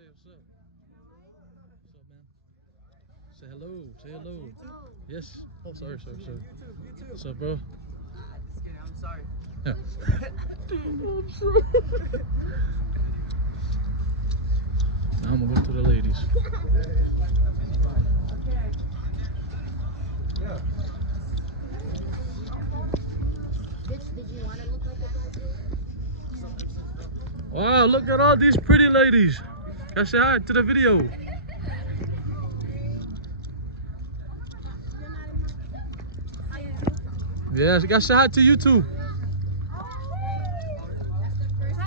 say what's up. What's up, man? Say hello. Say hello. Yes. Oh, sorry. What's up, bro? Just kidding, I'm sorry. Yeah. I'm sorry. Now I'm gonna go to the ladies. Did you want to look like a guy? Wow, look at all these pretty ladies. Gotta say hi to the video. Yes, gotta say hi to YouTube. Hi,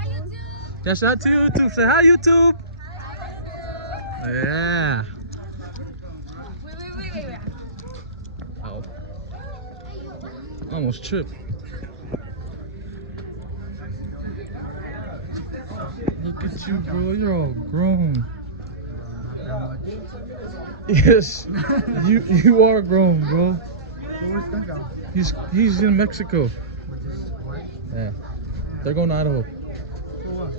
YouTube. Gotta say hi to YouTube. Say hi, YouTube. Yeah. Wait. Oh. Almost tripped. Look at you, bro. You're all grown. Yes, you are grown, bro. Where's Caca? He's in Mexico. What? Yeah, they're going to Idaho. For what?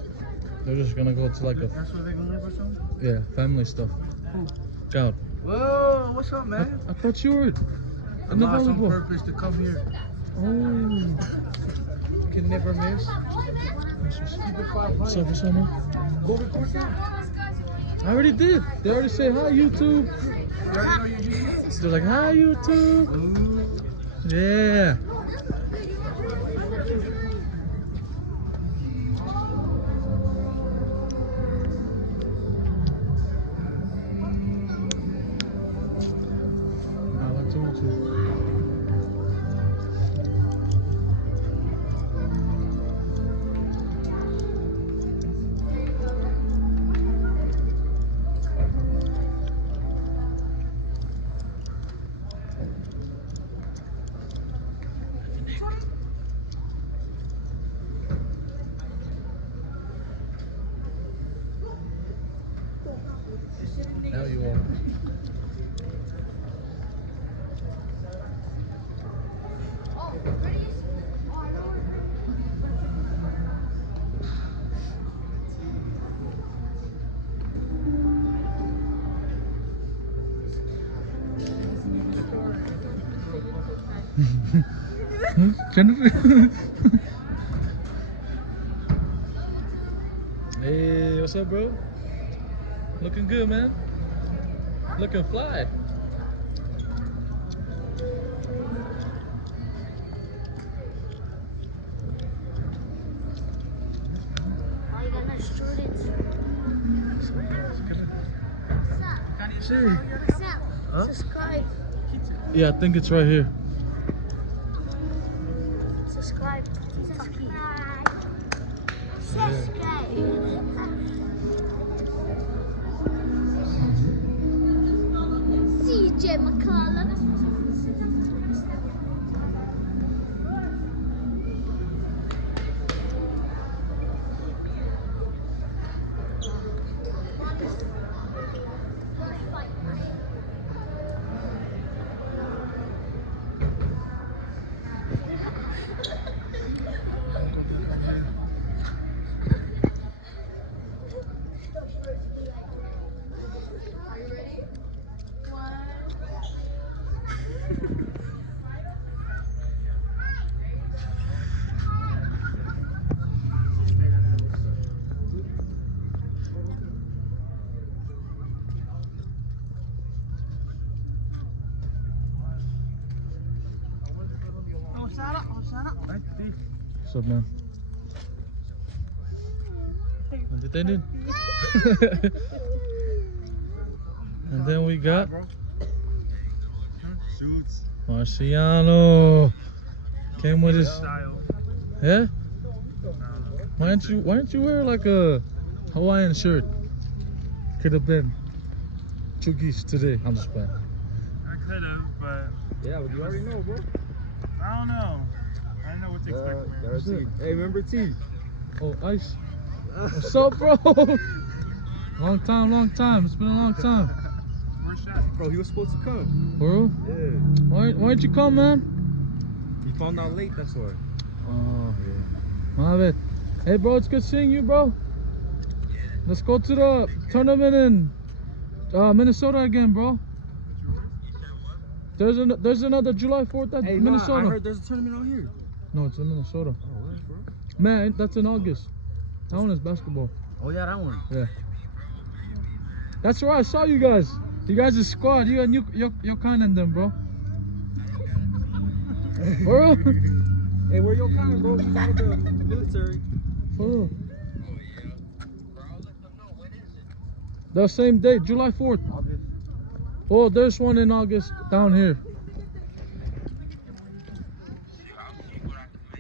They're just gonna go to like a That's where they're gonna live or something? yeah family stuff. Who? God, Whoa, what's up, man? I thought you were in I'm the lost on volleyball. purpose to come here. Oh, Can never miss. Keep it 500. what's up, man? Go record that. I already did. They already say hi, YouTube. You already know you're here? They're like hi, YouTube. Yeah. I like to watch it. Now you are. Jennifer. Hey, what's up, bro? Looking good, man. Looking fly. Why you got nice Jordans? Siri. Snap. Huh? Subscribe. Yeah, I think it's right here. Subscribe. CJ McCullough. Are you ready? One. What's up, man? What did they do? And then we got Shoots. Marciano. Came with his Style. yeah. Why didn't you wear like a Hawaiian shirt? Could have been Chugis today. I'm just playing. I could have, but Yeah, but you already know, bro. I don't know. I don't know what to expect from him. Hey, remember T? Oh, Ice. What's up, bro? Long time. It's been a long time. Where's Shaq? Bro, he was supposed to come. Bro, Yeah. why didn't you come, man? He found out late, that's why. Oh, Yeah. my bad. Hey, bro, it's good seeing you, bro. Let's go to the tournament in Minnesota again, bro. There's another July 4th at Hey, Minnesota. I heard there's a tournament out here. No, it's in Minnesota. Oh, what, bro? Man, that's in August. That one is basketball. Oh, yeah, that one. Yeah. That's where I saw you guys. You guys' squad. You and your kind and them, bro. For real? Hey, where your kind, bro? He's out of the military. For real. The same date, July 4th. August. Oh, there's one in August down here.